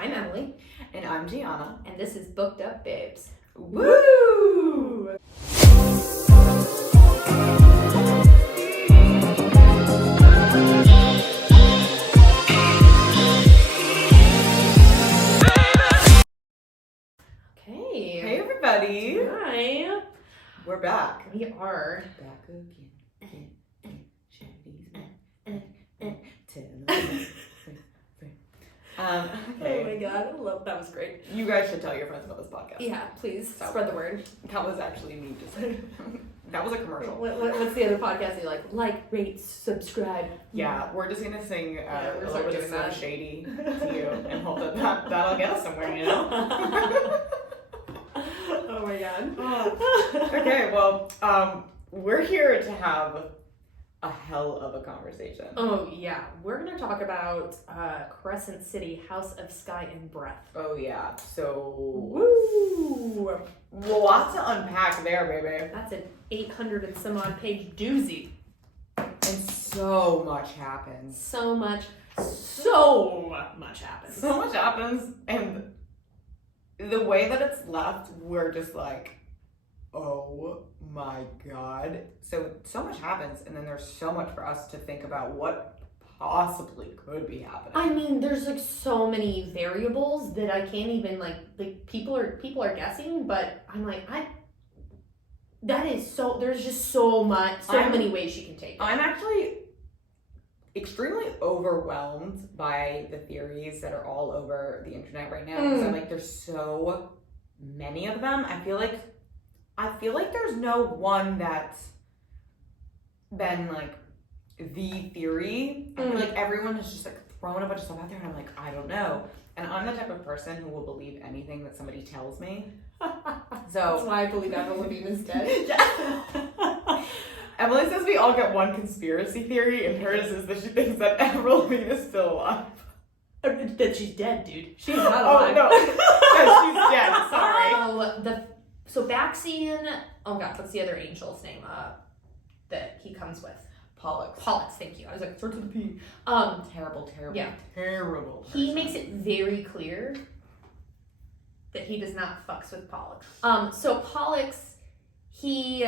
I'm Emily. And I'm Gianna. And this is Booked Up Babes. Woo! Okay. Hey everybody. Hi. We're back. We are. Back again. Oh my god, I love that. Was great. You guys should tell your friends about this podcast. Yeah, please spread the word. That was actually me just saying. That was a commercial. What's the other podcast you like, rate, subscribe? Yeah, we're just gonna sing we're a start little bit of doing So that. Shady to you and hope that'll get us somewhere, you know? Oh my god. Okay, well, we're here to have a hell of a conversation. Oh yeah, we're gonna talk about Crescent City, House of Sky and Breath. Oh yeah, so Woo! lots to unpack there, baby. That's an 800 and some odd page doozy. And so much happens. So much happens. So much happens, and the way that it's left, we're just like, oh my god. So much happens, and then there's so much for us to think about what possibly could be happening. I mean, there's like so many variables that I can't even like people are guessing, but I'm like, there's just so many ways you can take it. I'm actually extremely overwhelmed by the theories that are all over the internet right now. Because I'm like, there's so many of them. I feel like there's no one that's been like the theory. I feel like everyone has just like thrown a bunch of stuff out there, and I'm like, I don't know. And I'm the type of person who will believe anything that somebody tells me. That's So why I believe Avril Lavigne is dead. Emily says we all get one conspiracy theory, and hers is that she thinks that Avril Lavigne is still alive. That she's dead, dude. She's not alive. Oh no, yeah, she's dead. Sorry. So Baxian. Oh god, what's the other angel's name? That he comes with. Pollux. Thank you. I was like, starts with a P. Terrible. Yeah. Terrible. He makes it very clear that he does not fucks with Pollux. So Pollux, he's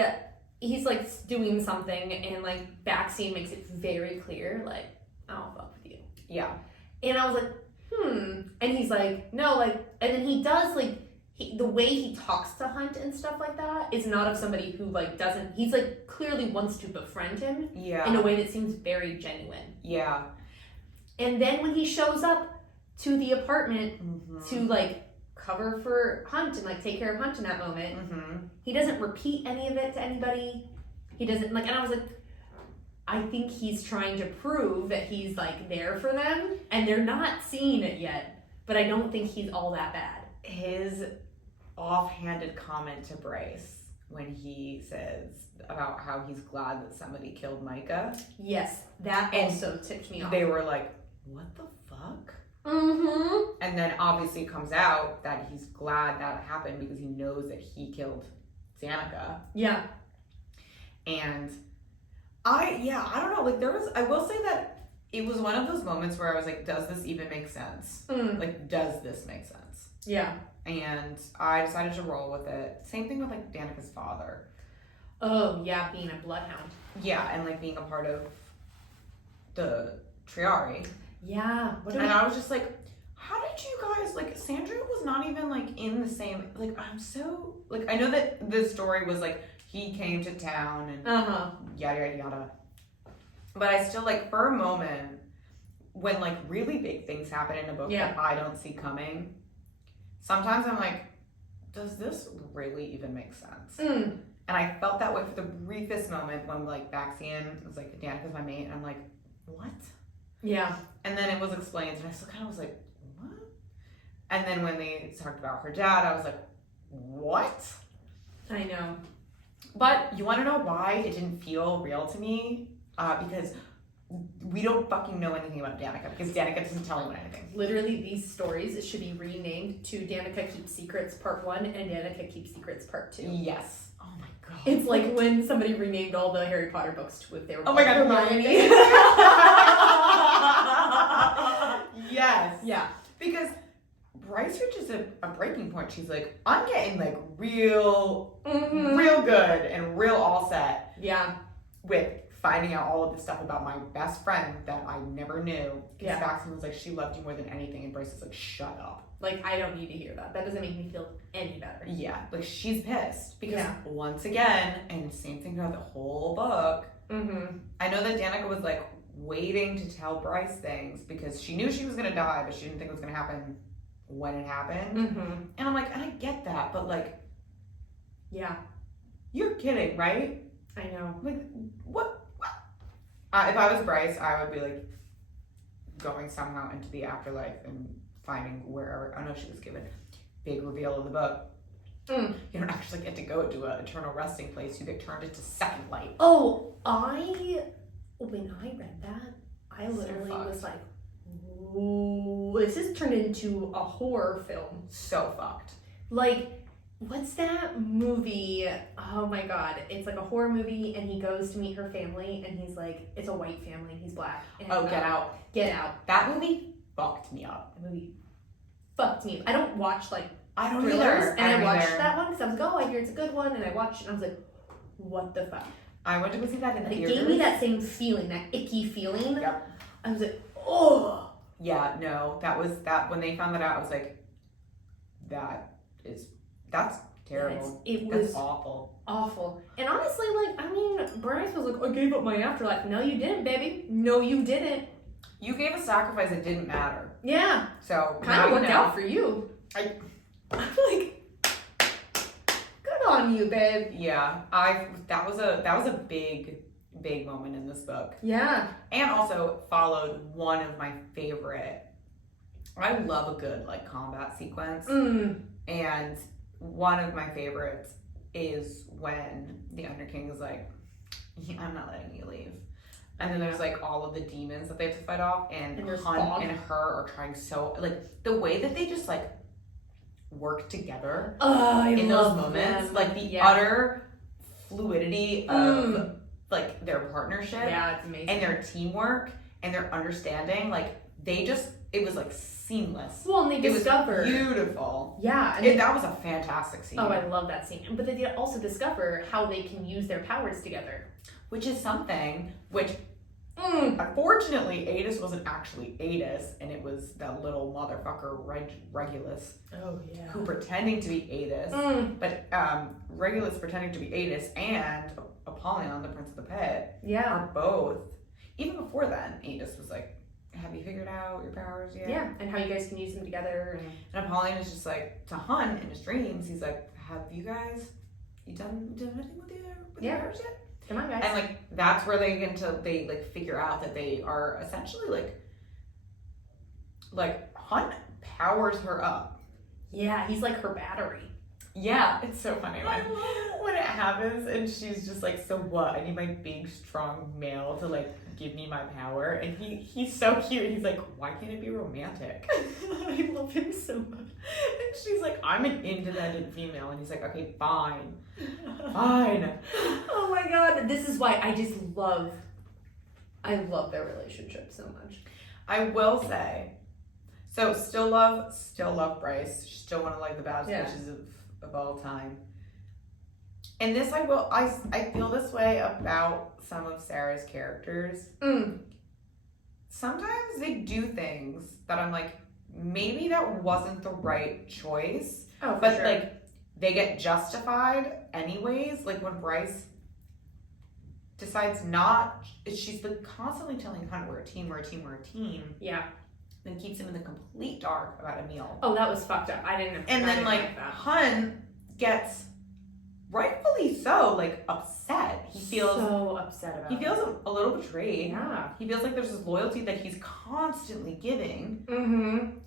like doing something, and like Baxian makes it very clear, like, I don't fuck with you. Yeah. And I was like, and he's like, no, like, and then he does like. The way he talks to Hunt and stuff like that is not of somebody who like doesn't. He's like clearly wants to befriend him in a way that seems very genuine. Yeah. And then when he shows up to the apartment to like cover for Hunt and like take care of Hunt in that moment, he doesn't repeat any of it to anybody. He doesn't like, and I was like, I think he's trying to prove that he's like there for them, and they're not seeing it yet. But I don't think he's all that bad. His offhanded comment to Bryce when he says about how he's glad that somebody killed Micah. Yes, that also tipped me off. They were like, what the fuck? And then obviously it comes out that he's glad that happened because he knows that he killed Danica. Yeah. And I don't know, like I will say that it was one of those moments where I was like, does this even make sense? Like, does this make sense? Yeah. And I decided to roll with it. Same thing with like Danica's father. Oh yeah, being a bloodhound. Yeah, and like being a part of the Triari. Yeah. And I was just like, how did you guys like? Sandra was not even like in the same. Like I'm so like I know that the story was like he came to town and yada yada yada. But I still like for a moment when like really big things happen in a book that I don't see coming. Sometimes I'm like, does this really even make sense? And I felt that way for the briefest moment when like Baxian was like, Danica's my mate, and I'm like, what? Yeah. And then it was explained, and I still kind of was like, what? And then when they talked about her dad, I was like, what? I know. But you want to know why it didn't feel real to me? Because we don't fucking know anything about Danica because Danica doesn't tell anyone anything. Literally, these stories should be renamed to Danica Keeps Secrets Part 1 and Danica Keeps Secrets Part 2. Yes. Oh my god. It's like when somebody renamed all the Harry Potter books to if they were oh my god, Hermione. Yes. Yeah. Because Bryce reaches a breaking point. She's like, I'm getting like real good and real all set. Yeah. With finding out all of this stuff about my best friend that I never knew. Because Maxine was like, she loved you more than anything. And Bryce is like, shut up. Like, I don't need to hear that. That doesn't make me feel any better. Yeah. Like, she's pissed. Because once again, and same thing throughout the whole book, I know that Danica was like waiting to tell Bryce things because she knew she was going to die, but she didn't think it was going to happen when it happened. And I'm like, and I get that, but like, yeah. You're kidding, right? I know. Like, what? If I was Bryce, I would be like going somehow into the afterlife and finding wherever. I know she was given big reveal of the book. You don't actually get to go to an eternal resting place. You get turned into second light. Oh, when I read that, I literally was like, ooh, this is turned into a horror film. So fucked. Like, what's that movie? Oh my god. It's like a horror movie and he goes to meet her family and he's like, it's a white family and he's black. And Get Out. Get Out. That movie fucked me up. The movie fucked me up. I don't watch like I don't thrillers. either. And I watched that one because I was like, oh, I hear it's a good one. And I watched it and I was like, what the fuck? I went to go see that in the theaters. It gave me that same feeling, that icky feeling. Yep. I was like, oh. Yeah, no, that was that. When they found that out, I was like, that's terrible. That's awful. Awful. And honestly, like, I mean, Bryce was like, I gave up my afterlife. No, you didn't, baby. No, you didn't. You gave a sacrifice that didn't matter. Yeah. So kind of worked out for you. I'm like, good on you, babe. Yeah, that was a big moment in this book. Yeah. And also followed one of my favorite. I love a good like combat sequence. And one of my favorites is when the Underking is like, I'm not letting you leave. And then there's like all of the demons that they have to fight off, and Hunt and her are trying so like the way that they just like work together in those moments, them. Like the utter fluidity of like their partnership, it's amazing, and their teamwork and their understanding. Like it was like seamless. Well, and they discover beautiful. Yeah, and that was a fantastic scene. Oh, I love that scene. But they also discover how they can use their powers together, which is something which. Unfortunately, Adis wasn't actually Adis, and it was that little motherfucker Regulus. Oh yeah. Who pretending to be Adis, but Regulus pretending to be Adis and Apollyon, the Prince of the Pit, are both. Even before then, Adis was like, "Have you figured out your powers yet?" Yeah, and how you guys can use them together. And Apollyon is just like to Hunt in his dreams. He's like, "Have you done anything with your powers yet?" Come on, guys. And like that's where they like figure out that they are essentially like Hunt powers her up. Yeah, he's like her battery. Yeah, it's so funny when it happens and she's just like, so what? I need my big strong male to like give me my power, and he's so cute. He's like, why can't it be romantic? I love him so much. And she's like, I'm an independent female, and he's like, okay, fine. Oh my god, this is why I love their relationship so much. I will say, so still love Bryce. Still one of like the best bitches of all time. And this I feel this way about some of Sarah's characters. Sometimes they do things that I'm like, maybe that wasn't the right choice. Oh, but sure. Like they get justified anyways. Like when Bryce decides not, she's like constantly telling Hunt, we're a team. Yeah. Then keeps him in the complete dark about Emil. Oh, that was fucked up. I didn't. And then like Hunt gets, rightfully so, like upset. He feels so upset about. He feels a little betrayed. Yeah. He feels like there's this loyalty that he's constantly giving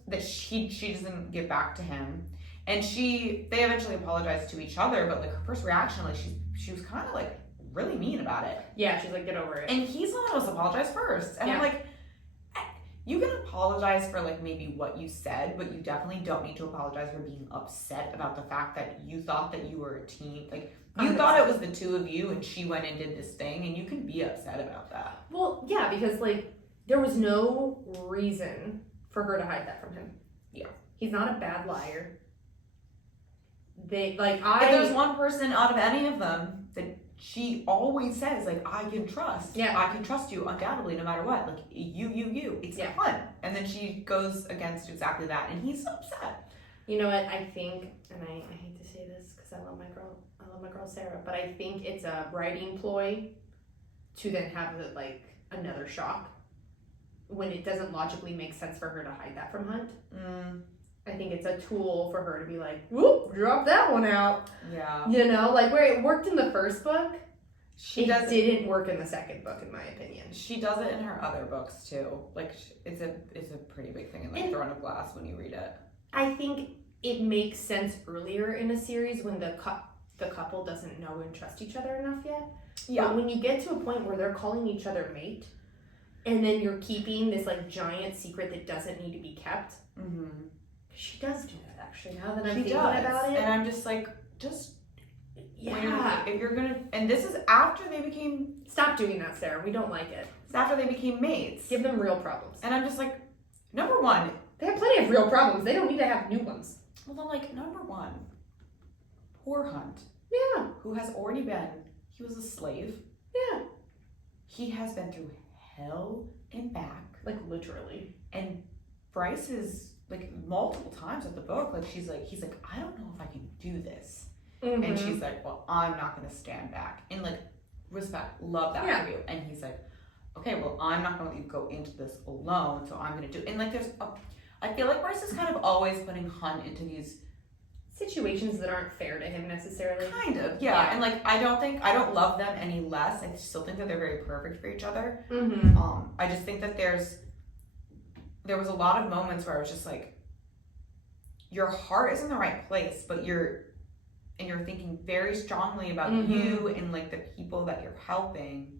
that she doesn't give back to him. And they eventually apologize to each other, but like her first reaction, like she was kind of like really mean about it. Yeah, she's like, get over it. And he's the one who was apologized first. And I'm like, you can apologize for like maybe what you said, but you definitely don't need to apologize for being upset about the fact that you thought that you were a team. Like you 100%. Thought it was the two of you and she went and did this thing, and you can be upset about that. Well, yeah, because like there was no reason for her to hide that from him. Yeah. He's not a bad liar. If there's one person out of any of them that she always says, like, I can trust. Yeah. I can trust you undoubtedly no matter what. Like, you. It's fun. And then she goes against exactly that. And he's upset. You know what? I think, and I hate to say this because I love my girl Sarah, but I think it's a writing ploy to then have another shock when it doesn't logically make sense for her to hide that from Hunt. I think it's a tool for her to be like, whoop, drop that one out. Yeah. You know, like where it worked in the first book, it didn't work in the second book, in my opinion. She does it in her other books too. Like, it's a pretty big thing in like Throne of Glass when you read it. I think it makes sense earlier in a series when the couple doesn't know and trust each other enough yet. Yeah. But when you get to a point where they're calling each other mate, and then you're keeping this like giant secret that doesn't need to be kept. Mm-hmm. She does do that, actually, now that I'm thinking about it. And I'm just like, yeah. If you're gonna, and this is after they became. Stop doing that, Sarah. We don't like it. It's after they became mates. Give them real problems. And I'm just like, number one. They have plenty of real problems. They don't need to have new ones. Well, I'm like, number one. Poor Hunt. Yeah. Who has already been, he was a slave. Yeah. He has been through hell and back. Like, literally. And Bryce is, like, multiple times at the book, like, he's like, I don't know if I can do this. Mm-hmm. And she's like, well, I'm not going to stand back. And, like, respect, love that for you. And he's like, okay, well, I'm not going to let you go into this alone, so I'm going to do it. And, like, I feel like Bryce is kind of always putting Hunt into these situations that aren't fair to him necessarily. Kind of, yeah. And, like, I don't love them any less. I still think that they're very perfect for each other. Mm-hmm. I just think that there was a lot of moments where I was just like, your heart is in the right place, but you're thinking very strongly about you and like the people that you're helping.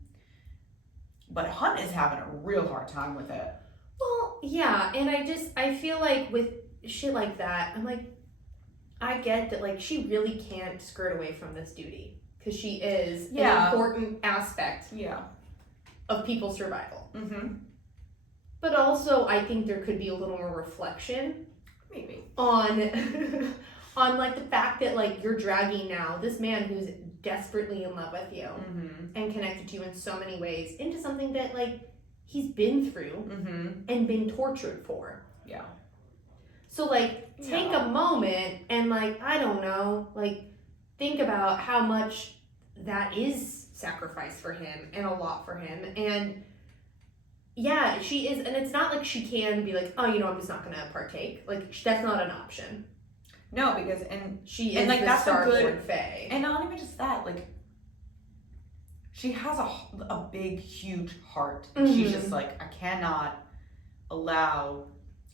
But Hunt is having a real hard time with it. Well, yeah, and I feel like with shit like that, I'm like, I get that like she really can't skirt away from this duty because she is an important aspect of people's survival. Mm-hmm. But also, I think there could be a little more reflection, maybe, on like the fact that like you're dragging now this man who's desperately in love with you and connected to you in so many ways into something that like he's been through and been tortured for. Yeah. So like take a moment and like I don't know, like think about how much that is sacrifice for him and a lot for him. And yeah, she is, and it's not like she can be like, oh, you know, I'm just not gonna partake. Like that's not an option. No, because she is and like the that's a good fae. And not even just that, like she has a big, huge heart. And she's just like, I cannot allow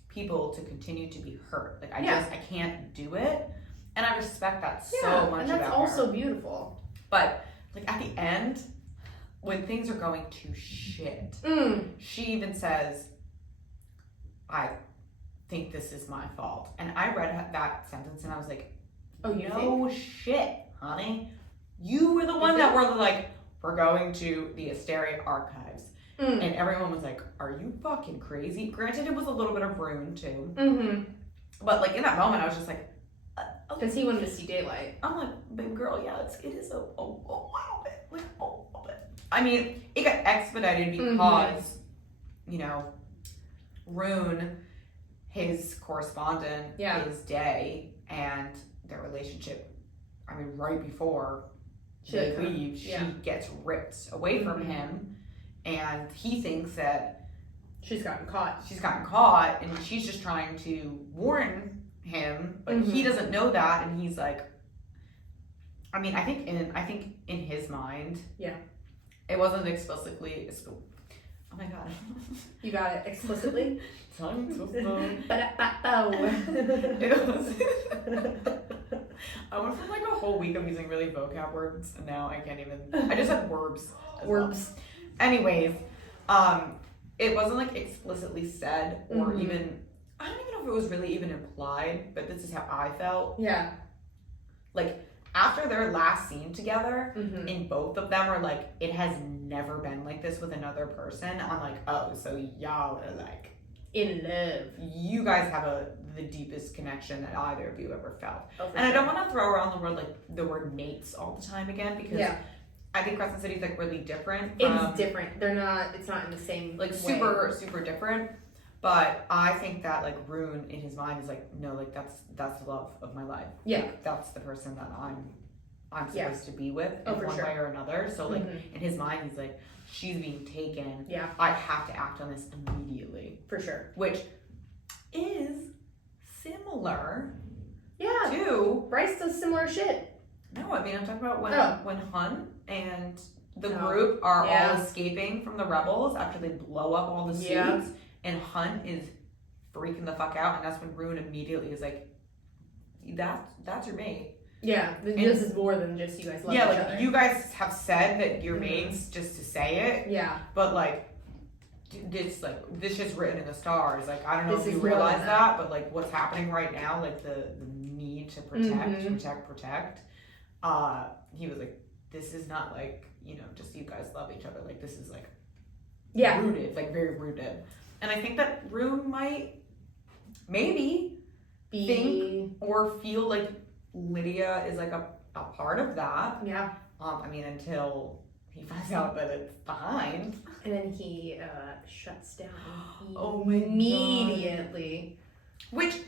people to continue to be hurt. Like I can't do it. And I respect that so much. And that's about also her. Beautiful. But like at the end, when things are going to shit, she even says, I think this is my fault. And I read that sentence and I was like, oh, you know, shit, honey. You were the one that were like, we're going to the Asteria archives. And everyone was like, are you fucking crazy? Granted, it was a little bit of Rune too. Mm-hmm. But like in that moment, I was just like, because he wanted to see daylight. I'm like, baby girl, yeah, it is a little bit. Like, a little bit. I mean, it got expedited because, you know, Rune, his correspondent, his day, and their relationship, I mean, right before they leave, she gets ripped away from him, and he thinks that she's gotten caught, and she's just trying to warn him, but he doesn't know that, and he's like, I mean, I think in his mind, it wasn't explicitly. Oh my god, you got it explicitly. Tongue twister. It was. I went from like a whole week of using really vocab words, and now I can't even. I just had verbs. Well. Anyways, it wasn't like explicitly said or even. I don't even know if it was really even implied, but this is how I felt. Yeah. Like, after their last scene together, and both of them are like, it has never been like this with another person. I'm like, oh, so y'all are like in love. You guys have the deepest connection that either of you ever felt. Oh, and I don't want to throw around the word mates all the time again, because I think Crescent City is like really different. It's different. They're not. It's not in the same like way. super different. But I think that like Rune in his mind is like, no, like that's the love of my life. Yeah, like, that's the person that I'm supposed to be with in one way or another. So like in his mind, he's like, she's being taken. Yeah, I have to act on this immediately. For sure. Which is similar. Yeah. To Bryce does similar shit. No, I mean I'm talking about when Hunt and the Oh. group are all escaping from the rebels after they blow up all the suits. Yeah. And Hunt is freaking the fuck out, and that's when Rune immediately is like, that's your mate. Yeah, this is more than just you guys love each other. other. You guys have said that you're mates just to say it. Yeah. But like, this shit's written in the stars. Like, I don't know if you more realize than that, but like what's happening right now, like the need to protect. He was like, this is not like, just you guys love each other. Like, this is like rooted, like very rooted. And I think that Rune might maybe think or feel like Lydia is like a part of that. Yeah. I mean, until he finds out that it's behind. And then he shuts down immediately. Which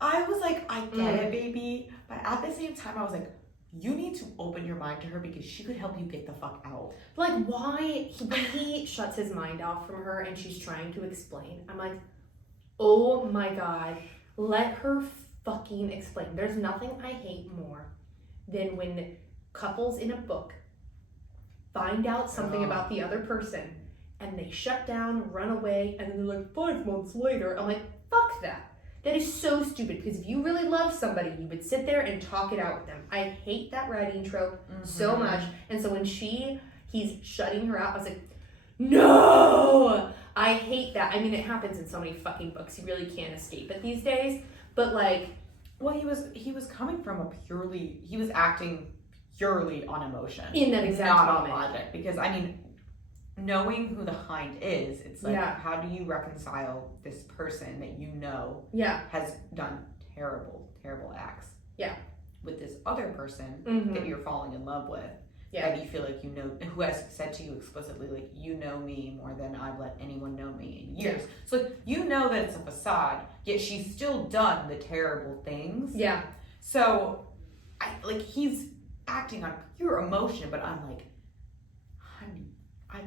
I was like, I get it, baby. But at the same time, I was like, you need to open your mind to her because she could help you get the fuck out. Like, why? When he shuts his mind off from her and she's trying to explain, I'm like, oh my God, let her fucking explain. There's nothing I hate more than when couples in a book find out something about the other person and they shut down, run away, and then they're like, 5 months later. I'm like, fuck that. That is so stupid, because if you really love somebody, you would sit there and talk it out with them. I hate that writing trope so much. And so when he's shutting her out, I was like, no! I hate that. I mean, it happens in so many fucking books. You really can't escape it these days. But like... Well, he was coming from he was acting purely on emotion. In that exact moment. Not on logic. Because, I mean, knowing who the Hind is, it's like, how do you reconcile this person that you know has done terrible acts with this other person that you're falling in love with, that you feel like who has said to you explicitly, like, you know me more than I've let anyone know me in years. So like, you know that it's a facade, yet she's still done the terrible things. So he's acting on pure emotion, but I'm like, honey, I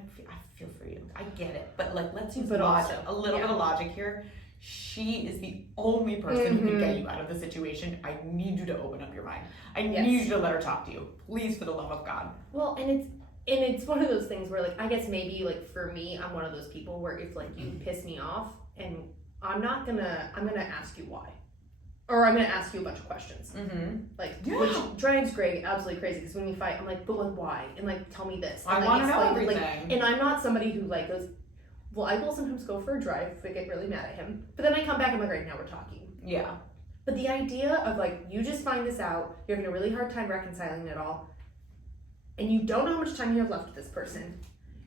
feel for you. I get it. But like, let's use logic, a little bit of logic here. She is the only person who can get you out of the situation. I need you to open up your mind. I need you to let her talk to you. Please, for the love of God. Well, and it's one of those things where, like, I guess maybe, like, for me, I'm one of those people where if, like, you piss me off, and I'm gonna ask you why. Or I'm gonna ask you a bunch of questions. Which drives Greg absolutely crazy, because when we fight, I'm like, but like, why? And like, tell me this. And I want to know everything. And I'm not somebody who like goes, well, I will sometimes go for a drive if I get really mad at him. But then I come back and I'm like, right, now we're talking. Yeah. But the idea of like, you just find this out, you're having a really hard time reconciling it all, and you don't know how much time you have left with this person.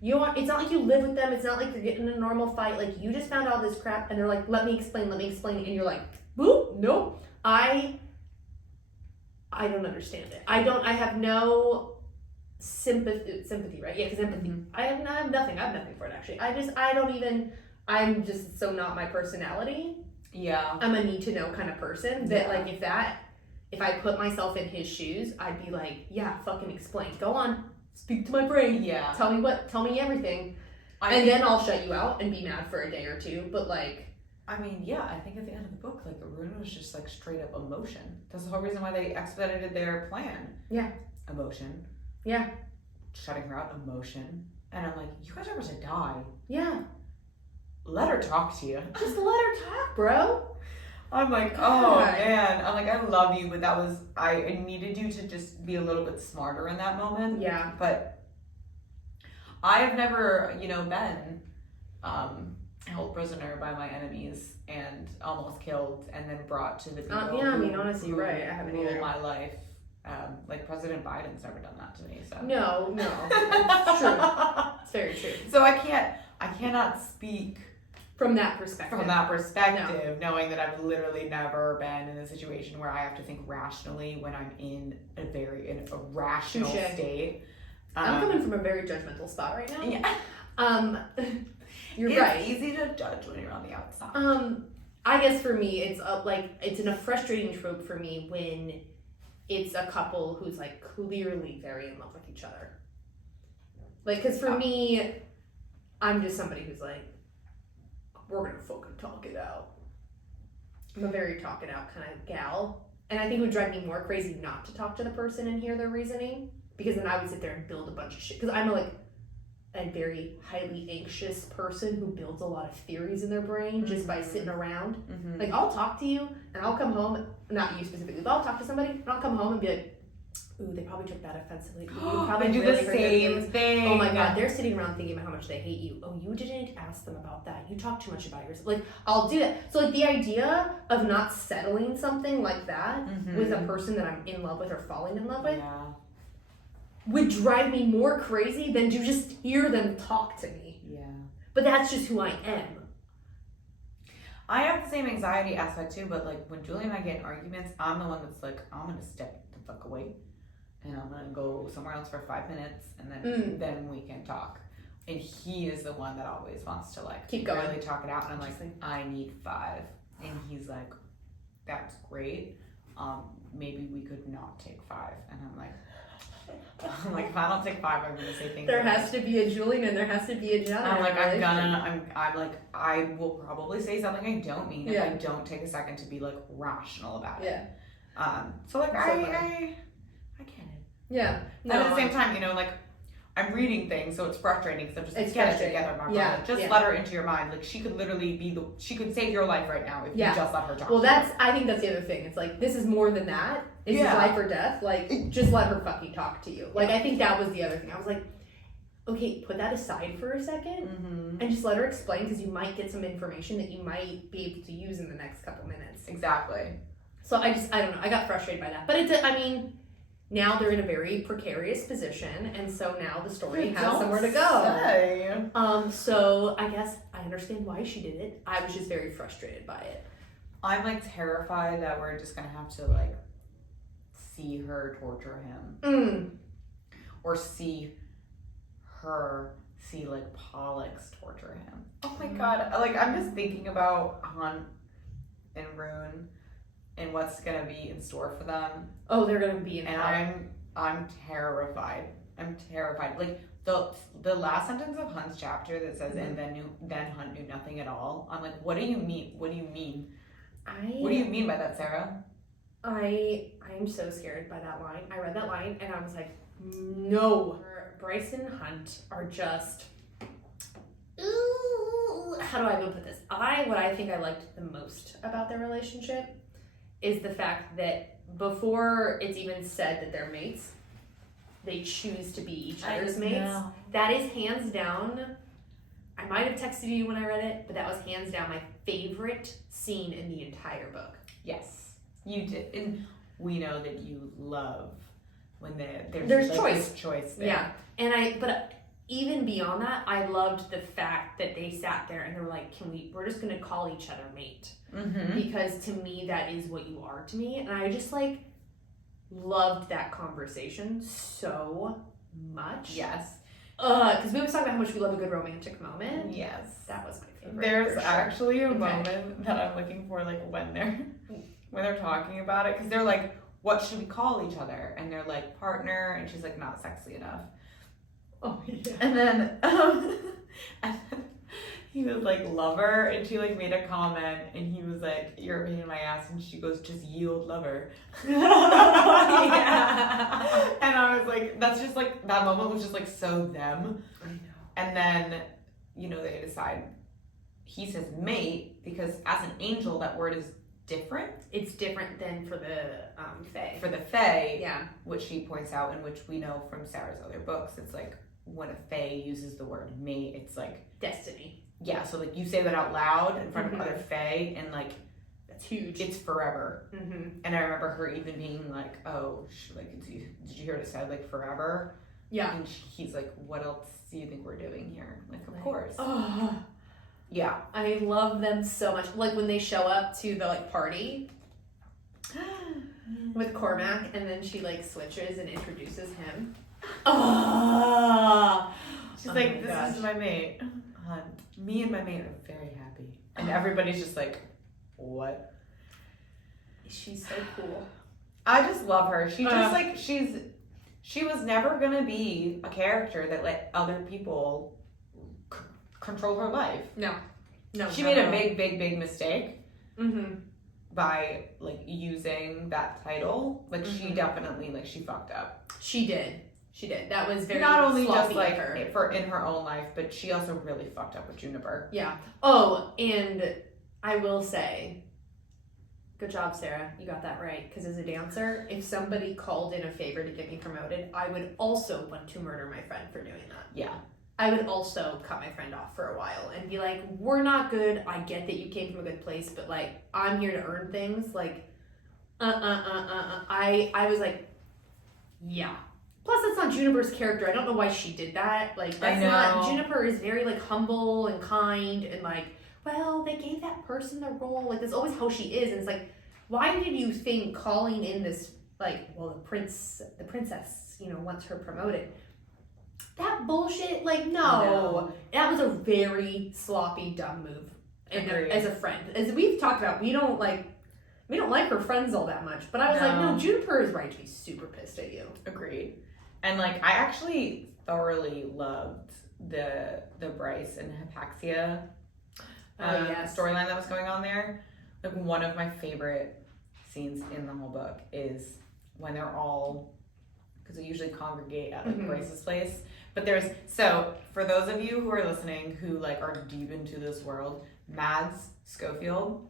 It's not like you live with them, it's not like you're getting in a normal fight, like you just found all this crap and they're like, let me explain, and you're like, boop, nope. I don't understand it. I have no sympathy, right? Yeah, because empathy. I have nothing. I have nothing for it, actually. I'm just so not my personality. Yeah. I'm a need to know kind of person that like, if I put myself in his shoes, I'd be like, yeah, fucking explain. Go on. Speak to my brain. Yeah. Tell me everything. Then I'll shut you out and be mad for a day or two. But like, I mean, yeah, I think at the end of the book, like, Rune was just, like, straight up emotion. That's the whole reason why they expedited their plan. Yeah. Emotion. Yeah. Shutting her out, emotion. And I'm like, you guys are about to die. Yeah. Let her talk to you. Just let her talk, bro. I'm like, oh, man. I'm like, I love you, but I needed you to just be a little bit smarter in that moment. Yeah. But I have never, been, held prisoner by my enemies and almost killed and then brought to the people. Honestly, you're right. I haven't either. My life. Like President Biden's never done that to me. So no, it's true. It's very true. So I cannot speak From that perspective, knowing that I've literally never been in a situation where I have to think rationally when I'm in a rational state. I'm coming from a very judgmental spot right now. Yeah. You're right. It's easy to judge when you're on the outside. I guess for me, it's it's a frustrating trope for me when it's a couple who's like clearly very in love with each other. Like, because for me, I'm just somebody who's like, we're gonna fucking talk it out. I'm a very talk it out kind of gal. And I think it would drive me more crazy not to talk to the person and hear their reasoning. Because then I would sit there and build a bunch of shit. Because I'm a very highly anxious person who builds a lot of theories in their brain just by sitting around. Mm-hmm. Like, I'll talk to you and I'll come home, not you specifically, but I'll talk to somebody and I'll come home and be like, ooh, they probably took that offensively. Ooh, probably do really the same thing. Oh my god, they're sitting around thinking about how much they hate you. Oh, you didn't ask them about that. You talk too much about yourself. Like, I'll do that. So, like, the idea of not settling something like that with a person that I'm in love with or falling in love with would drive me more crazy than to just hear them talk to me. Yeah. But that's just who I am. I have the same anxiety aspect too, but like when Julie and I get in arguments, I'm the one that's like, I'm gonna step the fuck away and I'm gonna go somewhere else for 5 minutes and then we can talk. And he is the one that always wants to like keep going, really talk it out. And I'm like, I need 5. And he's like, that's great. Maybe we could not take 5. And I'm like, if I don't take 5, I'm gonna say things. There has to be a Julian and there has to be a Gianna. I'm like, I will probably say something I don't mean if I don't take a second to be like rational about it. Yeah. So like I get it. Yeah. No, and at the same time, you know, like I'm reading things, so it's frustrating because I'm just like, get it together, Mark. Yeah. Just let her into your mind. Like she could literally she could save your life right now if you just let her talk. Well, I think that's the other thing. It's like, this is more than that. It's just life or death. Like, just let her fucking talk to you. Like, I think that was the other thing. I was like, okay, put that aside for a second and just let her explain, because you might get some information that you might be able to use in the next couple minutes. Exactly. So I don't know. I got frustrated by that. But now they're in a very precarious position, and so now the story has somewhere to go. So I guess I understand why she did it. I was just very frustrated by it. I'm like terrified that we're just gonna have to like see her torture him, or see like Pollux torture him. Oh my god! Like I'm just thinking about Hunt and Rune and what's gonna be in store for them. Oh, they're gonna be in hell. And I'm terrified. I'm terrified. Like the last sentence of Hunt's chapter that says, "And then Hunt knew nothing at all." I'm like, what do you mean? What do you mean? What do you mean by that, Sarah? I'm so scared by that line. I read that line and I was like, no. Bryce and Hunt are just. Ooh, how do I even put this? What I think I liked the most about their relationship is the fact that before it's even said that they're mates, they choose to be each other's mates. That is hands down. I might have texted you when I read it, but that was hands down my favorite scene in the entire book. Yes, you did, and we know that you love when there's like choice there. Yeah, but even beyond that, I loved the fact that they sat there and they were like, we're just gonna call each other mate. Because to me, that is what you are to me. And I just like loved that conversation so much. Yes. Because we always talk about how much we love a good romantic moment. Yes. That was my favorite. There's actually a moment that I'm looking for, like when they're talking about it. Because they're like, what should we call each other? And they're like, partner. And she's like, not sexy enough. Oh, yeah. And then he was like, lover, and she like made a comment, and he was like, you're a pain in my ass, and she goes, just yield, lover. Yeah. And I was like, that's just like, that moment was just like so them. I know. And then, you know, they decide, he says mate, because as an angel, that word is different. It's different than for the fae. For the fae, yeah, which she points out, and which we know from Sarah's other books, it's like, when a fae uses the word mate, it's like destiny. Yeah, so like you say that out loud in front of other fae, and like that's huge. It's forever. And I remember her even being like, "Oh, did you hear what it said? Like forever." Yeah. And he's like, "What else do you think we're doing here?" Like, of course. Yeah. I love them so much. Like when they show up to the like party with Cormac, and then she like switches and introduces him. Oh, she's like, this is my mate. Me and my mate are very happy, and everybody's just like, what? She's so cool. I just love her. She just like she was never gonna be a character that let other people control her life. No. She made a big mistake. Mm-hmm. By like using that title, like she definitely like she fucked up. She did. That was very not only just like her. for in her own life, but she also really fucked up with Juniper. Yeah. Oh, and I will say, good job, Sarah. You got that right. Because as a dancer, if somebody called in a favor to get me promoted, I would also want to murder my friend for doing that. Yeah. I would also cut my friend off for a while and be like, we're not good. I get that you came from a good place, but like, I'm here to earn things. Like, I was like, yeah. Plus, that's not Juniper's character. I don't know why she did that. Like, that's not, Juniper is very like humble and kind and like, well, they gave that person the role. Like, that's always how she is. And it's like, why did you think calling in this, like, well, the princess, you know, wants her promoted? That bullshit, like, no. That was a very sloppy, dumb move. And as a friend, as we've talked about, we don't like her friends all that much. But I was like, no, Juniper is right to be super pissed at you. Agreed. And like, I actually thoroughly loved the Bryce and Hypaxia storyline that was going on there. Like, one of my favorite scenes in the whole book is when they're all, because they usually congregate at like Bryce's place. But so for those of you who are listening who like are deep into this world, Madison Schofield,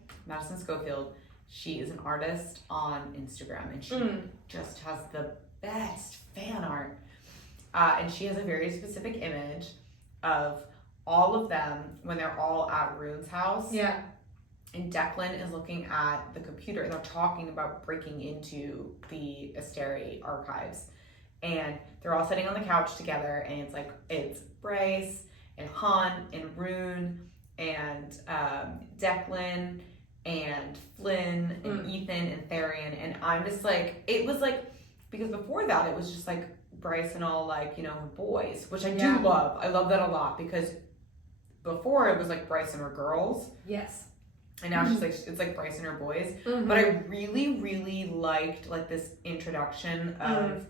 she is an artist on Instagram, and she just has the best fan art. And she has a very specific image of all of them when they're all at Rune's house. Yeah. And Declan is looking at the computer, and they're talking about breaking into the Asteri archives. And they're all sitting on the couch together, and it's Bryce and Hunt and Rune and Declan and Flynn and Ethan and Therian, and I'm just like, it was like, because before that it was just like Bryce and all like, you know, her boys, which I do love. I love that a lot, because before it was like Bryce and her girls. Yes. And now it's like Bryce and her boys. But I really, really liked like this introduction of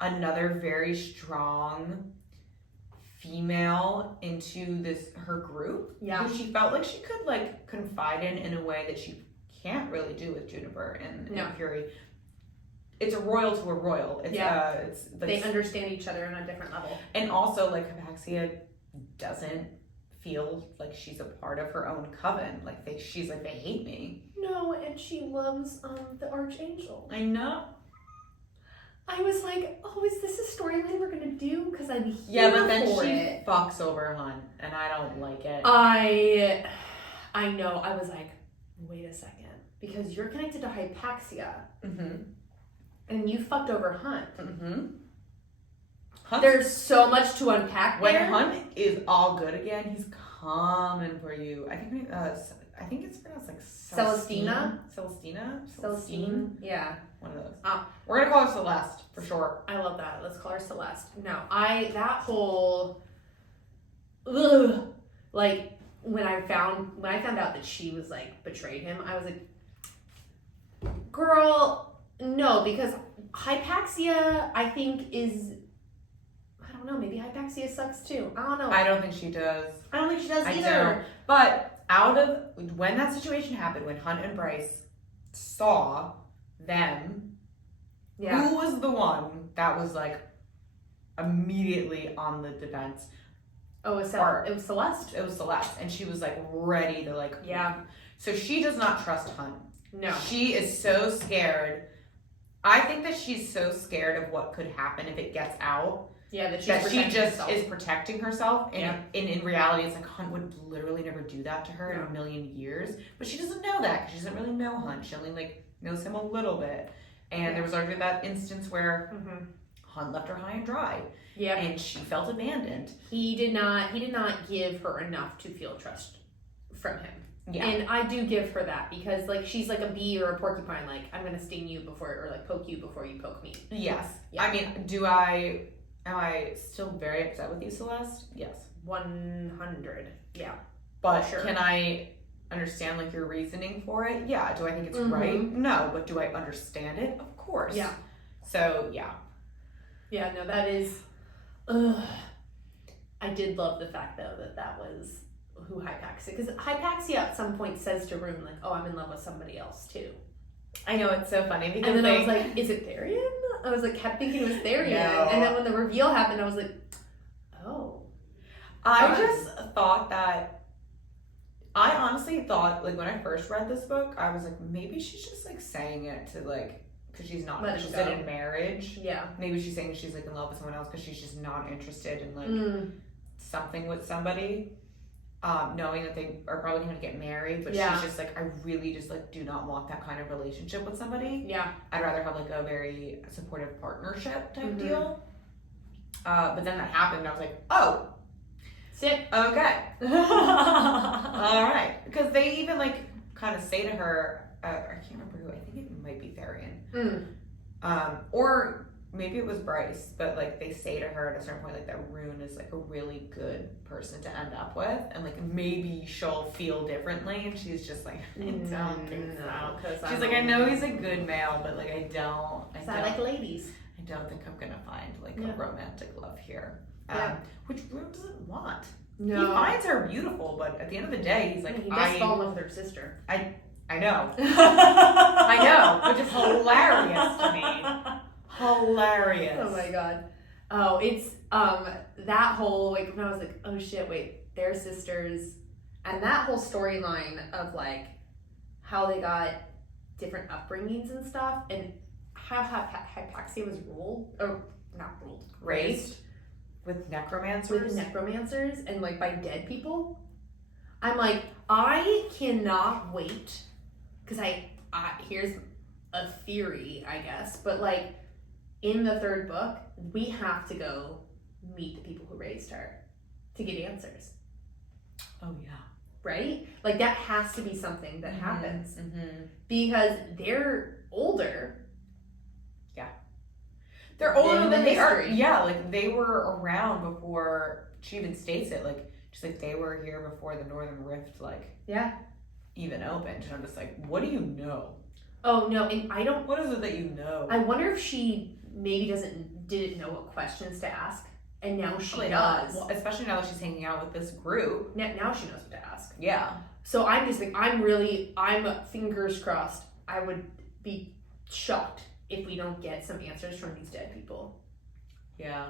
another very strong female into her group. Yeah. Who she felt like she could like confide in a way that she can't really do with Juniper and Fury. It's a royal to a royal. It's it's like, they understand each other on a different level. And also like Hypaxia doesn't feel like she's a part of her own coven. Like she's like, they hate me. No, and she loves the Archangel. I know. I was like, oh, is this a storyline we're gonna do? Because I'm here Yeah, but then for she it. fucks over Hunt, and I don't like it. I know. I was like, wait a second, because you're connected to Hypaxia, and you fucked over Hunt. There's so much to unpack when there. Hunt is all good again, he's coming for you. I think it's pronounced like Celestina. Celestine. Yeah. One of those. We're gonna call her Celeste for short. I love that. Let's call her Celeste. No, that whole like when I found out that she was like betrayed him, I was like, girl, no, because Hypaxia I think is, I don't know, maybe Hypaxia sucks too. I don't know. I don't think she does. I don't think she does either. Don't. But out of when that situation happened, when Hunt and Bryce saw them, who was the one that was like immediately on the defense? Oh, it was Celeste. It was Celeste, and she was like ready to like. Yeah. So she does not trust Hunt. No. She is so scared. I think that she's so scared of what could happen if it gets out. Yeah, that she just is protecting herself. And in reality, it's like Hunt would literally never do that to her in a million years. But she doesn't know that, because she doesn't really know Hunt. She only like knows him a little bit. And there was already that instance where Hunt left her high and dry. Yeah. And she felt abandoned. He did not give her enough to feel from him. Yeah. And I do give her that because, like, she's like a bee or a porcupine. Like, I'm going to sting you or, like, poke you before you poke me. Yes. Yeah. I mean, am I still very upset with you, Celeste? Yes. 100. Yeah. But sure. Can I understand, like, your reasoning for it? Yeah. Do I think it's right? No. But do I understand it? Of course. Yeah. So, yeah. Yeah, no, that is... I did love the fact, though, that was... who Hypaxia, because Hypaxia at some point says to Rune, like, oh, I'm in love with somebody else too. I know, it's so funny because and then I was like, is it Therian? I was like, kept thinking it was Therian. No. And then when the reveal happened, I was like, oh. I just thought that, I honestly thought, like, when I first read this book, I was like, maybe she's just, like, saying it to, like, because she's not interested in marriage. Yeah. Maybe she's saying she's, like, in love with someone else because she's just not interested in, like, something with somebody. Knowing that they are probably going to get married, but she's just like, I really just like do not want that kind of relationship with somebody. Yeah. I'd rather have like a very supportive partnership type deal. But then that happened and I was like, oh. Sit. Okay. All right. Because they even like kind of say to her, I can't remember who, I think it might be Therian. Or maybe it was Bryce, but like they say to her at a certain point like that Rune is like a really good person to end up with, and like maybe she'll feel differently, and she's just like, I don't think so. She's like, I know he's a good male, but like I don't like ladies. I don't think I'm gonna find like a romantic love here. Which Rune doesn't want. No. He finds her beautiful, but at the end of the day, he's like, he does fall in love with her sister. I know. I know, which is hilarious to me. Hilarious. Oh my god. Oh, it's that whole like when I was like, oh shit, wait, they're sisters, and that whole storyline of like how they got different upbringings and stuff, and how Hypaxia was raised with necromancers, and like by dead people. I'm like, I cannot wait, because I here's a theory, I guess, but like in the third book, we have to go meet the people who raised her to get answers. Oh yeah. Right? Like that has to be something that happens. Because they're older. Yeah. They're older than they are. Yeah, like they were around before she even states it. Like, just like they were here before the Northern Rift, like, even opened. And I'm just like, what do you know? Oh no, and I don't. What is it that you know? I wonder if she maybe didn't know what questions to ask, and now she does. Well, especially now that she's hanging out with this group. Now she knows what to ask. Yeah. So I'm just like, I'm fingers crossed. I would be shocked if we don't get some answers from these dead people. Yeah.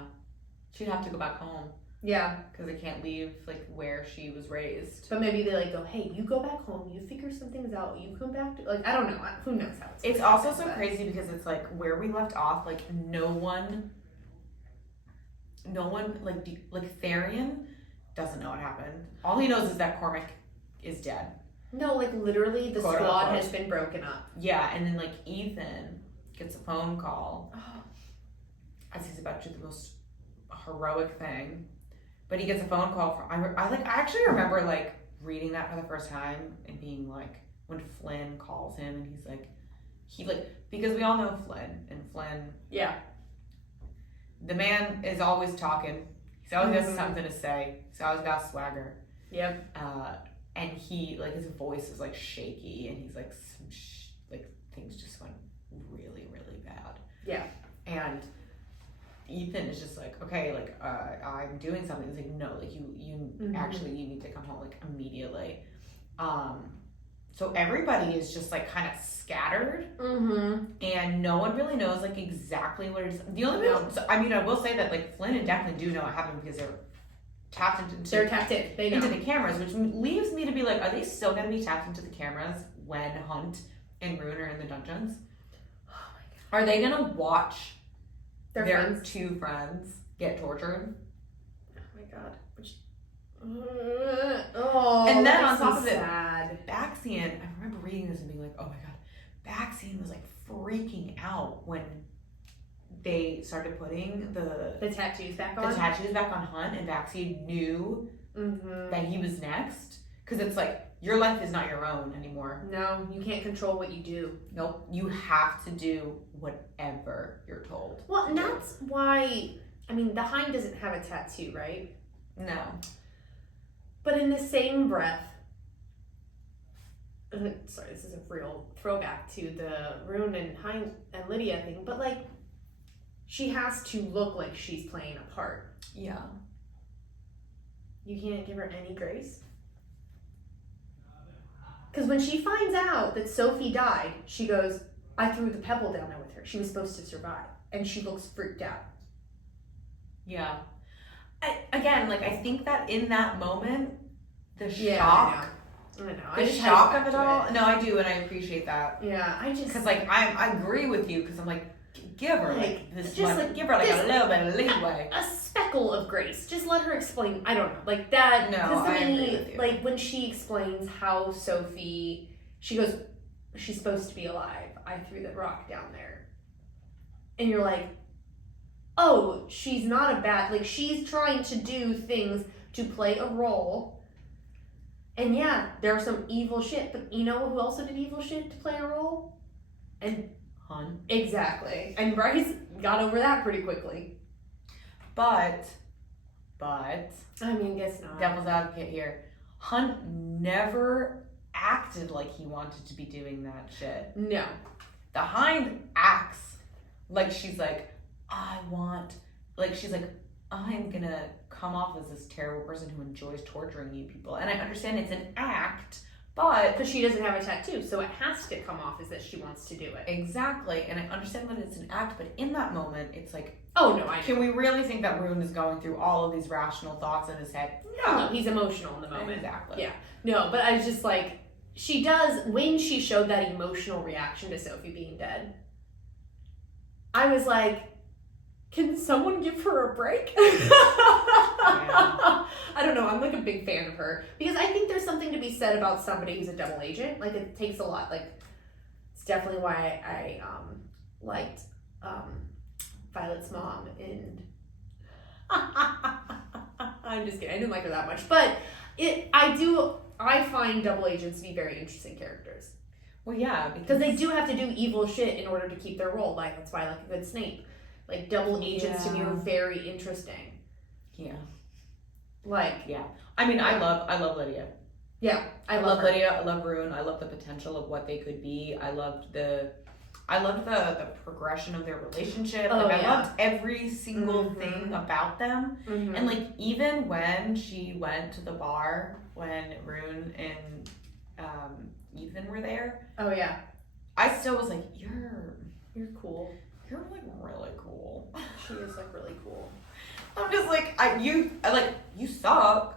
She'd have to go back home. Yeah. Because they can't leave, like, where she was raised. But maybe they, like, go, hey, you go back home, you figure some things out, you come back to, like, I don't know. Who knows how it's also so crazy because it's, like, where we left off, like, no one, like, Therian doesn't know what happened. All he knows is that Cormac is dead. No, like, literally, the squad has been broken up. Yeah, and then, like, Ethan gets a phone call as he's about to do the most heroic thing. But he gets a phone call from, I actually remember, like, reading that for the first time and being, like, when Flynn calls him and he's, like, because we all know Flynn, and Flynn, the man is always talking. He's always got something to say. He's always got swagger. Yep. And he, like, his voice is, like, shaky, and he's, like, things just went really, really bad. Yeah. And Ethan is just like, okay, like, I'm doing something. He's like, no, like, you actually, you need to come home, like, immediately. So everybody is just, like, kind of scattered. And no one really knows, like, exactly what it is. The only people, I mean, I will say that, like, Flynn and Declan do know what happened because they're tapped into. They're tapped in. They know. Into the cameras, which leaves me to be like, are they still going to be tapped into the cameras when Hunt and Rune are in the dungeons? Oh my god. Are they going to watch their friends. two friends get tortured? Oh my god. And then on top of it, sad. Baxian, I remember reading this and being like, oh my god, Baxian was like freaking out when they started putting the tattoos back on. The tattoos back on Hunt, and Baxian knew that he was next. Because it's like, your life is not your own anymore. No, you can't control what you do. Nope. You have to do whatever you're told. Well, and that's why, I mean, the Hind doesn't have a tattoo, right? No. But in the same breath, sorry, this is a real throwback to the Rune and Hind and Lydia thing, but like, she has to look like she's playing a part. Yeah. You can't give her any grace. Because when she finds out that Sophie died, she goes, I threw the pebble down there with her. She was supposed to survive. And she looks freaked out. Yeah. I think that in that moment, the shock. Yeah, I know. The shock of it all. No, I do, and I appreciate that. Yeah, I just. Because, I agree with you, because I'm like, give her, this just much. Give her, a little bit of leeway. A speckle of grace. Just let her explain. I don't know. Like, that. No, I agree with you. Like, when she explains how Sophie. She goes, she's supposed to be alive. I threw the rock down there. And you're like, oh, she's not a bad. Like, she's trying to do things to play a role. And yeah, there's some evil shit. But you know who also did evil shit to play a role? And Hunt. Exactly. And Bryce got over that pretty quickly. But I mean, guess not. devil's advocate here. Hunt never acted like he wanted to be doing that shit. No. The Hind acts like she's like, she's like, I'm gonna come off as this terrible person who enjoys torturing you people. And I understand it's an act, but Because she doesn't have a tattoo, so it has to come off as that she wants to do it. exactly. And I understand that it's an act, but in that moment, it's like, Oh, no, I know. can we really think that Rune is going through all of these rational thoughts in his head? No, he's emotional in the moment. Exactly. Yeah. No, but I was just like, she does, when she showed that emotional reaction to Sophie being dead, I was like, can someone give her a break? I don't know. I'm like a big fan of her because I think there's something to be said about somebody who's a double agent. Like, it takes a lot. Like, it's definitely why I liked Violet's mom in. I'm just kidding. I didn't like her that much, but I find double agents to be very interesting characters. Well, yeah, Because they do have to do evil shit in order to keep their role. Like, that's why I like a good Snape. Like, double agents to me are very interesting. Yeah. Like, yeah. I mean, I love Lydia. Yeah, I love Lydia. I love Rune. I love the potential of what they could be. I loved the progression of their relationship. Oh, I loved every single thing about them. Mm-hmm. And even when she went to the bar when Rune and Ethan were there. Oh yeah. I still was like, you're cool. You're really cool. She is really cool. I'm just you suck.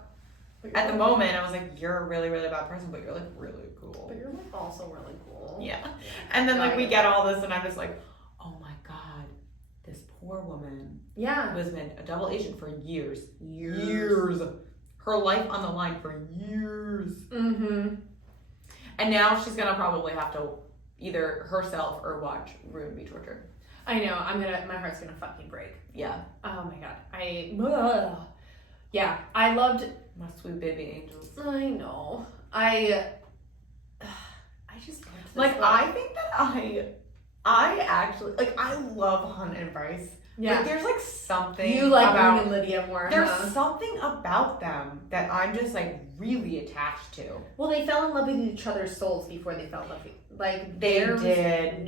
At the moment, I was like, you're a really, really bad person, but you're really cool. But you're also really cool. Yeah. And then we get all this, and I'm just like, oh my god, this poor woman. Yeah. Was been a double agent for years. Her life on the line for years. Mm-hmm. And now she's gonna probably have to either herself or watch Rune be tortured. I know. My heart's gonna fucking break. Yeah. Oh my god. Yeah. I loved. My sweet baby angels. I know. I just loved this I think that I actually I love Hunt and Bryce. Yeah. There's something you like about Rune and Lydia more. There's something about them that I'm just really attached to. Well, they fell in love with each other's souls before they fell in love. They did.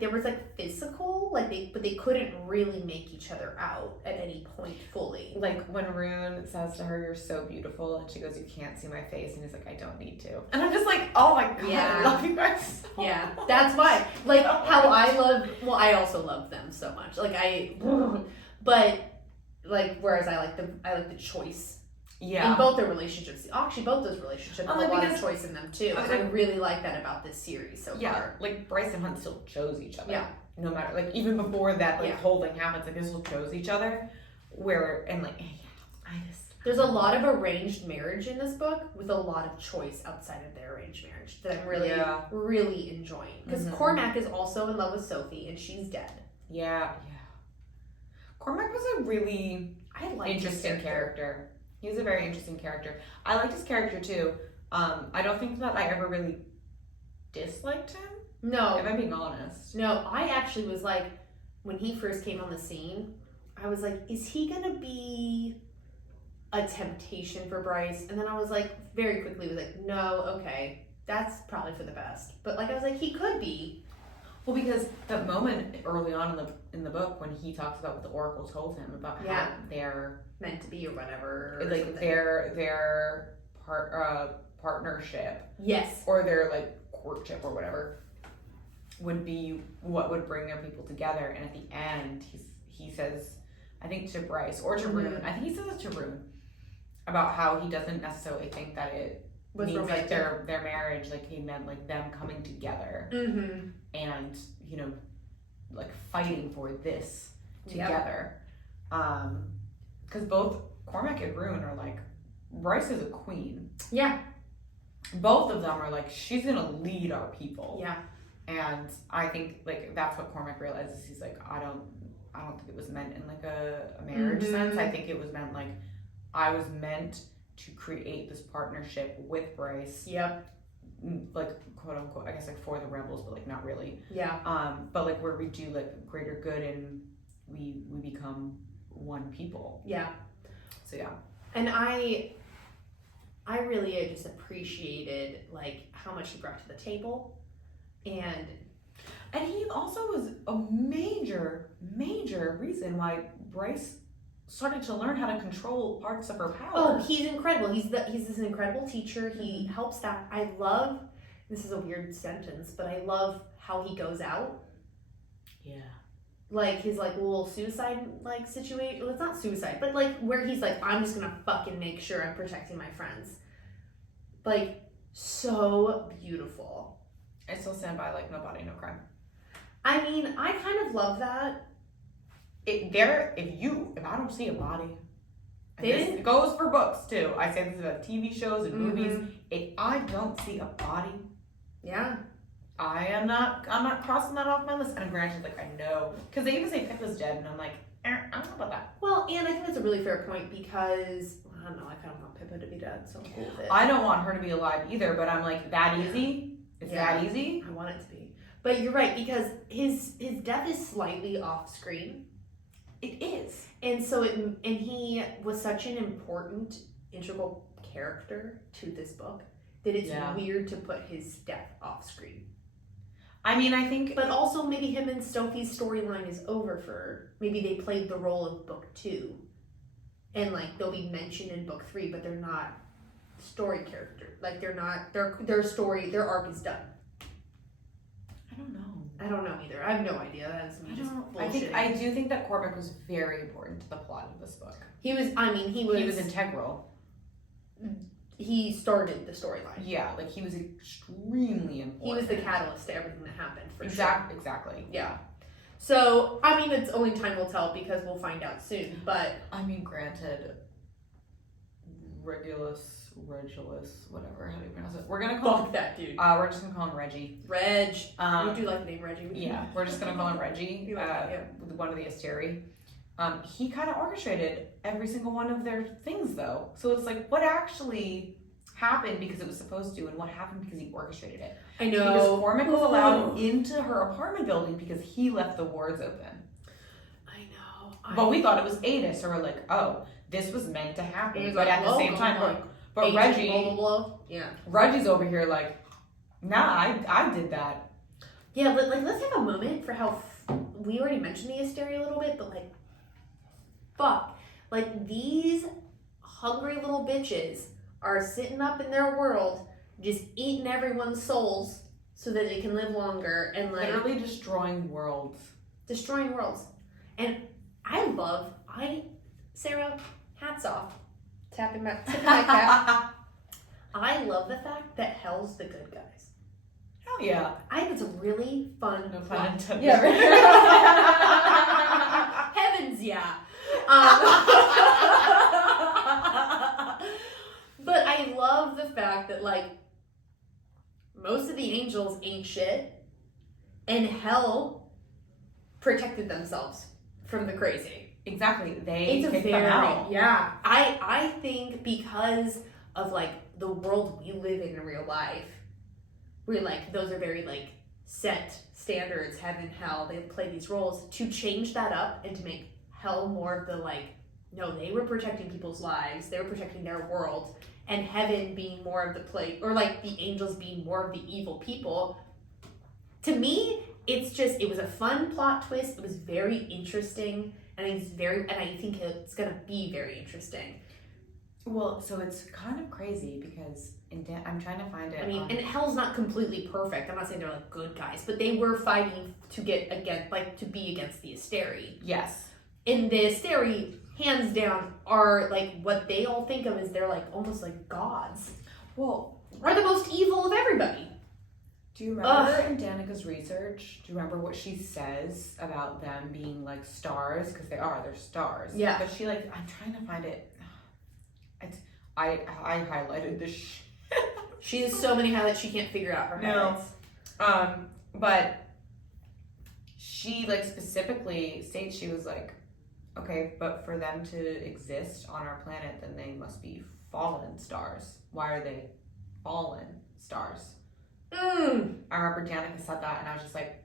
There was physical, but they couldn't really make each other out at any point fully. When Rune says to her, "You're so beautiful," and she goes, "You can't see my face," and he's like, "I don't need to," and I'm just like, "Oh my god, yeah. I love you guys." So yeah, much. that's why. How I love. Well, I also love them so much. Whereas I like the choice. Yeah. In both their relationships. Actually, both those relationships have a lot of choice in them too. And I really like that about this series so far. Bryce and Hunt still chose each other. Yeah. No matter, even before that, whole thing happens, they still chose each other. There's a lot of arranged marriage in this book with a lot of choice outside of their arranged marriage that I'm really, really enjoying. Because Cormac is also in love with Sophie and she's dead. Yeah. Cormac was a really interesting character. He was a very interesting character. I liked his character too. I don't think that I ever really disliked him. No. If I'm being honest. No, I actually was like, when he first came on the scene, I was like, is he gonna be a temptation for Bryce? And then I was like, very quickly was like, no, okay, that's probably for the best. But like, I was like, he could be. Well, because the moment early on in the book when he talks about what the Oracle told him about how they're meant to be or whatever, or like something. their partnership, yes, or their like courtship or whatever, would be what would bring their people together. And at the end, he says, I think to Bryce or to Rune, I think he says it to Rune, about how he doesn't necessarily think that it was means like their marriage, like he meant like them coming together and like fighting for this together. Because both Cormac and Rune are like, Bryce is a queen. Yeah. Both of them are like, she's gonna lead our people. Yeah. And I think like that's what Cormac realizes. He's like, I don't think it was meant in like a marriage sense. I think it was meant like I was meant to create this partnership with Bryce. Yep. Like quote unquote, I guess like for the rebels, but like not really. Yeah. But like where we do like greater good and we become one people. Yeah. So yeah. And I really just appreciated like how much he brought to the table, and he also was a major reason why Bryce started to learn how to control parts of her power. Oh, he's incredible. He's this incredible teacher. He helps that. I love, this is a weird sentence, but I love how he goes out. Yeah. Like his like little suicide like situation. Well, it's not suicide, but like where he's like, I'm just gonna fucking make sure I'm protecting my friends. Like so beautiful. I still stand by like no body, no crime. I mean, I kind of love that. If I don't see a body, it goes for books too. I say this about TV shows and movies. If I don't see a body, yeah, I'm not crossing that off my list. And granted, like I know, because they even say Pippa's dead, and I'm like, I don't know about that. Well, and I think that's a really fair point because I don't know, I kind of want Pippa to be dead, so I'm cool with it. I don't want her to be alive either, but I'm like, that easy? It's that easy? I want it to be. But you're right, because his death is slightly off screen. It is. And so he was such an important, integral character to this book that it's weird to put his death off screen. I mean, I think... But also maybe him and Sophie's storyline is over for... Maybe they played the role of book 2. And, like, they'll be mentioned in book 3, but they're not story character. Like, they're not... Their story, their arc is done. I don't know either. I have no idea. That's me just bullshitting. I do think that Cormac was very important to the plot of this book. He was integral. He started the storyline. Yeah, like he was extremely important. He was the catalyst to everything that happened, for sure. Exactly. Yeah. So, I mean, it's only time will tell because we'll find out soon, but... I mean, granted, Regulus, whatever, how do you pronounce it? We're gonna call him that dude. We're just gonna call him Reggie. Reg. We do like the name Reggie. Yeah, we're just gonna call him Reggie. One of the Asteri. He kind of orchestrated every single one of their things, though. So it's like, what actually happened because it was supposed to, and what happened because he orchestrated it? I know. Because Cormac was allowed into her apartment building because he left the wards open. I know. But we thought it was Ada, so we're like, oh, this was meant to happen. But at the same time, but Reggie, blah, blah, blah. Yeah, Reggie's over here like, nah, I did that. Yeah, but like, let's have a moment for how we already mentioned the Asteri a little bit, but like, fuck, like these hungry little bitches are sitting up in their world, just eating everyone's souls so that they can live longer and like literally destroying worlds. And Sarah, hats off. Tipping my cap. I love the fact that Hell's the good guys. Hell yeah. I think it's a really fun. No pun intended. Yeah. Heavens, yeah. But I love the fact that like most of the angels ain't shit, and Hell protected themselves from the crazy. Exactly. They kicked them out. Yeah. I think because of like the world we live in real life, where like those are very like set standards, heaven, hell, they play these roles, to change that up and to make hell more of the like, no, they were protecting people's lives, they were protecting their world, and heaven being more of the play, or like the angels being more of the evil people. To me, it was a fun plot twist. It was very interesting, and I think it's gonna be very interesting. Well, so it's kind of crazy because I'm trying to find it. I mean, and hell's not completely perfect. I'm not saying they're like good guys, but they were fighting to be against the Asteri. Yes. In the Asteri, hands down, are like what they all think of as they're like almost like gods. Well, are the most evil of everybody. Do you remember in Danica's research, do you remember what she says about them being like stars? Because they're stars. Yeah. But she like, I'm trying to find it. I highlighted this shit. She has so many highlights she can't figure out her highlights. But she like specifically states, she was like, okay, but for them to exist on our planet, then they must be fallen stars. Why are they fallen stars? I remember Danica said that, and I was just like,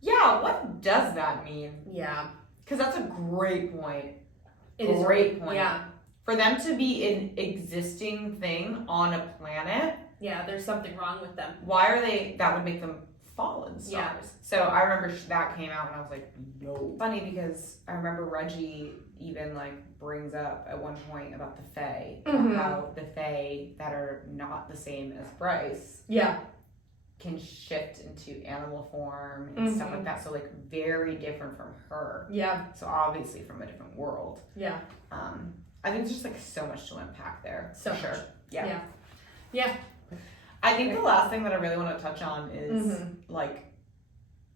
yeah, what does that mean? Yeah. Because that's a great point. It is a great point. Yeah. For them to be an existing thing on a planet. Yeah, there's something wrong with them. Why are they, that would make them fallen stars. Yeah. So I remember that came out, and I was like, no. Funny because I remember Reggie even like brings up at one point about the Fae, how the Fae that are not the same as Bryce can shift into animal form and stuff like that. So like very different from her. Yeah. So obviously from a different world. Yeah. I think there's just like so much to unpack there. So for sure. much. Yeah. Yeah. I think the last thing that I really want to touch on is like,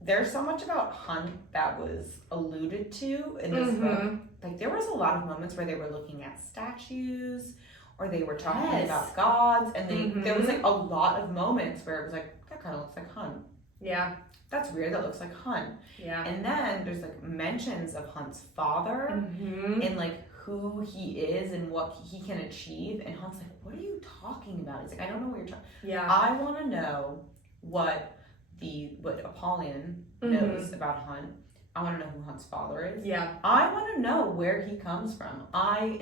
there's so much about Hunt that was alluded to in this book. Like there was a lot of moments where they were looking at statues or they were talking about gods, and there was like a lot of moments where it was like, that kind of looks like Hunt. Yeah. That's weird, that looks like Hunt. Yeah. And then there's like mentions of Hunt's father and like who he is and what he can achieve, and Hunt's like, what are you talking about? He's like, I don't know what you're talking. Yeah. I want to know what Apollyon knows about Hunt. I want to know who Hunt's father is. Yeah. I want to know where he comes from. I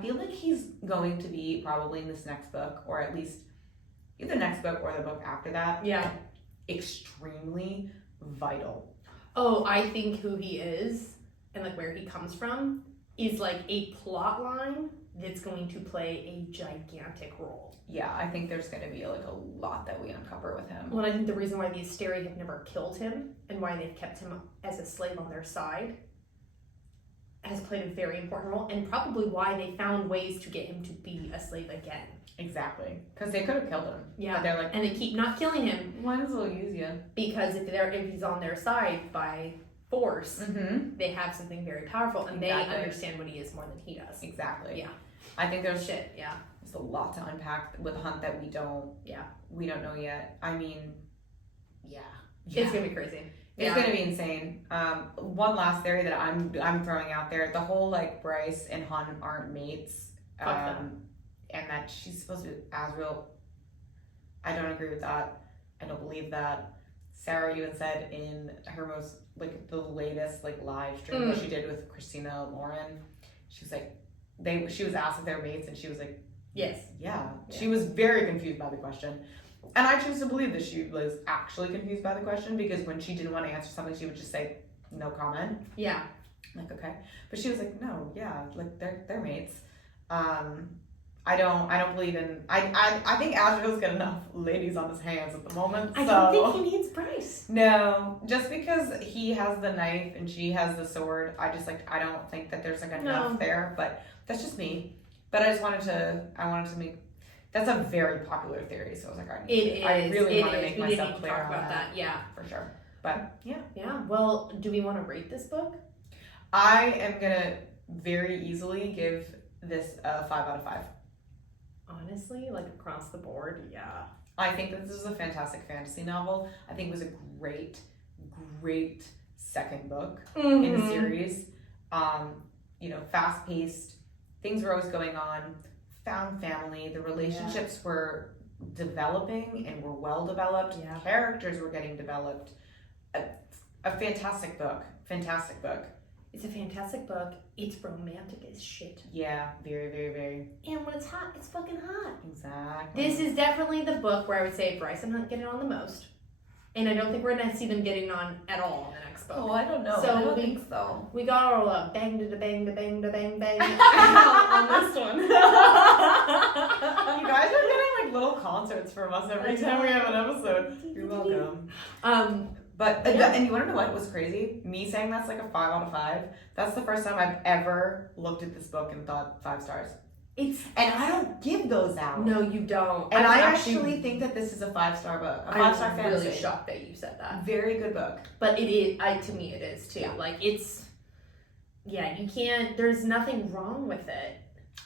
feel like he's going to be probably in this next book, or at least either next book or the book after that. Yeah. Extremely vital. Oh, I think who he is and like where he comes from is like a plot line that's going to play a gigantic role. Yeah, I think there's going to be like a lot that we uncover with him. Well, I think the reason why the Asteri have never killed him and why they've kept him as a slave on their side has played a very important role, and probably why they found ways to get him to be a slave again. Exactly, because they could have killed him. Yeah, but they're like, and they keep not killing him. Might as well use you. Because if he's on their side by force, they have something very powerful, and they understand what he is more than he does. Exactly. Yeah. I think there's There's a lot to unpack with Hunt that we don't know yet. I mean, it's gonna be crazy. It's gonna be insane. One last theory that I'm throwing out there: the whole like Bryce and Hunt aren't mates, and that she's supposed to be Azrael. I don't agree with that. I don't believe that. Sarah even said in her most like the latest like live stream that she did with Christina Lauren, she was like, she was asked if they're mates, and she was like, yes. Yeah. She was very confused by the question. And I choose to believe that she was actually confused by the question, because when she didn't want to answer something, she would just say, no comment. Yeah. I'm like, okay. But she was like, no, yeah, like they're mates. I don't believe in, I think Azrael's got enough ladies on his hands at the moment. I don't think he needs Bryce. No, just because he has the knife and she has the sword, I don't think that there's like enough there, but that's just me. But I wanted to make, that's a very popular theory, so I was like, I really want to make myself clear on that. Yeah. For sure. But yeah. Yeah, well, do we want to rate this book? I am gonna very easily give this a 5 out of 5. Honestly, like across the board, yeah. I think that this is a fantastic fantasy novel. I think it was a great second book in the series. Fast-paced, things were always going on, found family. The relationships were developing and were well developed. Yeah. Characters were getting developed. A fantastic book. Fantastic book. It's a fantastic book. It's romantic as shit. Yeah, very, very, very. And when it's hot, it's fucking hot. Exactly. This is definitely the book where I would say Bryce and Hunt get it on the most. And I don't think we're going to see them getting on at all in the next book. Oh, I don't know. So I don't think so. We got our bang to the bang to bang to bang bang on this one. You guys are getting like little concerts from us every time we have an episode. You're welcome. But and you want to know what was crazy? Me saying that's like a 5 out of 5. That's the first time I've ever looked at this book and thought 5 stars. And I don't give those out. No, you don't. And I actually think that this is a 5-star book. A 5-star fantasy. I'm really shocked that you said that. Very good book. But it is. To me, it is too. Yeah. Like it's. Yeah, you can't. There's nothing wrong with it.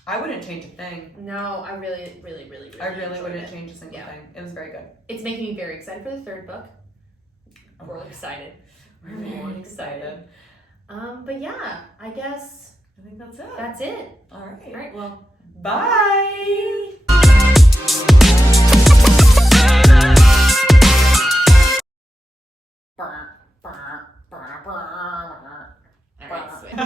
I wouldn't change a thing. No, I really wouldn't change a single thing. It was very good. It's making me very excited for the 3rd book. We're excited. We're very excited. But yeah, I guess. I think that's it. That's it. All right. All right. Well. Bye. All right, sweet.